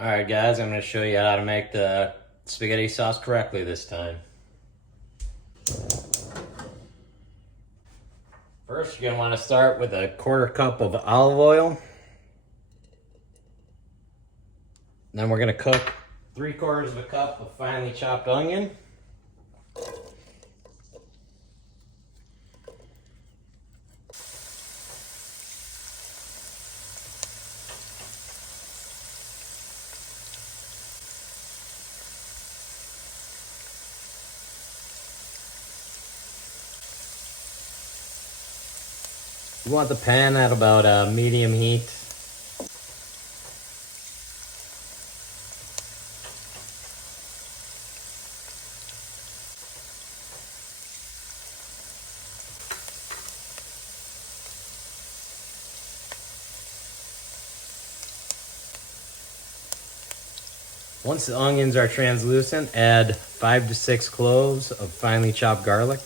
Alright guys, I'm going to show you how to make the spaghetti sauce correctly this time. First, you're going to want to start with a 1/4 cup of olive oil. Then we're going to cook 3/4 of a cup of finely chopped onion. You want the pan at about a medium heat. Once the onions are translucent, add 5 to 6 cloves of finely chopped garlic.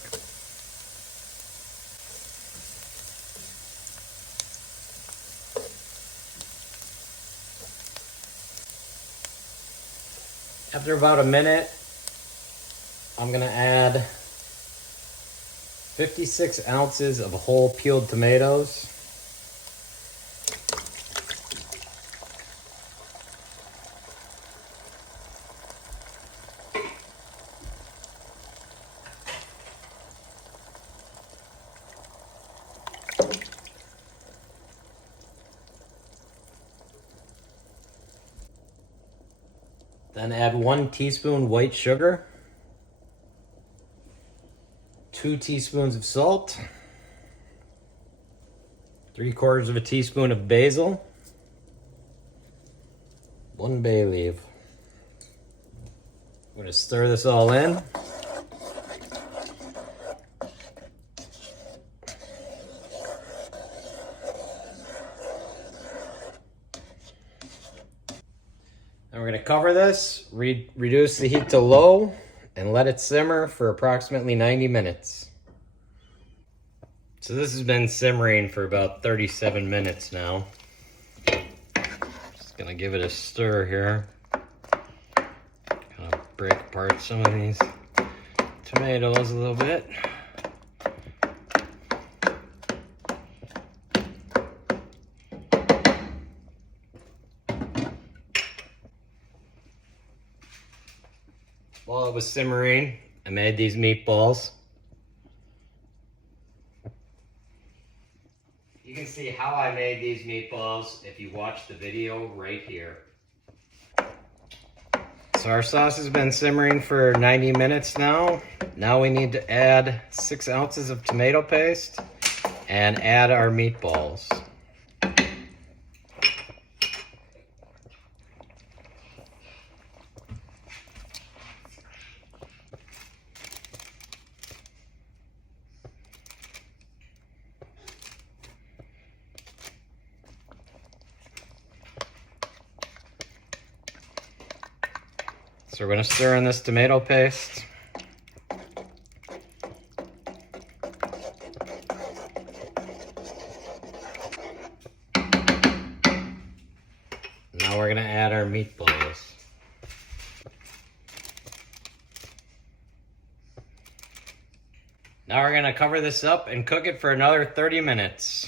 After about a minute, I'm going to add 56 ounces of whole peeled tomatoes. Then add 1 teaspoon white sugar, 2 teaspoons of salt, 3/4 of a teaspoon of basil, 1 bay leaf. I'm going to stir this all in. And we're going to cover this, reduce the heat to low, and let it simmer for approximately 90 minutes. So this has been simmering for about 37 minutes now. Just going to give it a stir here. Kind of break apart some of these tomatoes a little bit. While it was simmering, I made these meatballs. You can see how I made these meatballs if you watch the video right here. So our sauce has been simmering for 90 minutes now. Now we need to add 6 ounces of tomato paste and add our meatballs. So we're going to stir in this tomato paste. Now we're going to add our meatballs. Now we're going to cover this up and cook it for another 30 minutes.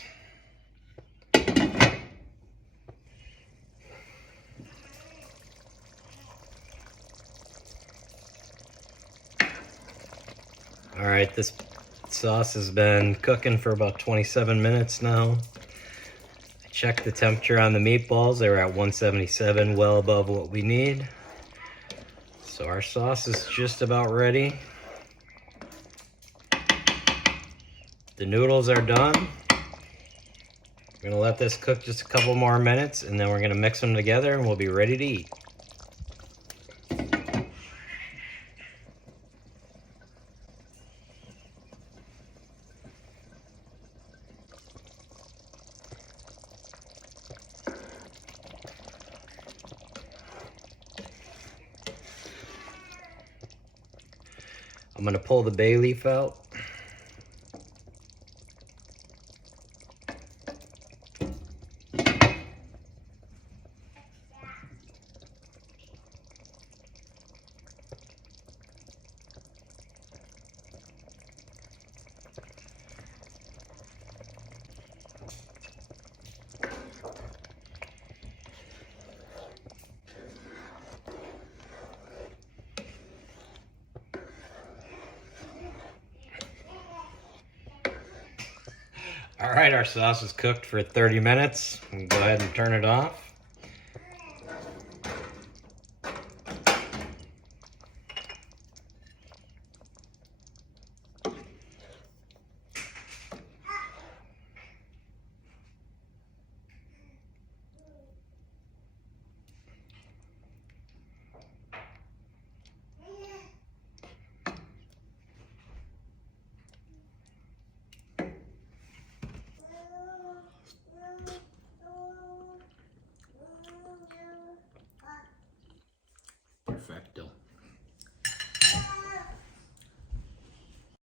Alright, this sauce has been cooking for about 27 minutes now. I checked the temperature on the meatballs. They were at 177, well above what we need. So our sauce is just about ready. The noodles are done. We're going to let this cook just a couple more minutes, and then we're going to mix them together and we'll be ready to eat. I'm going to pull the bay leaf out. All right, our sauce is cooked for 30 minutes. We can go ahead and turn it off.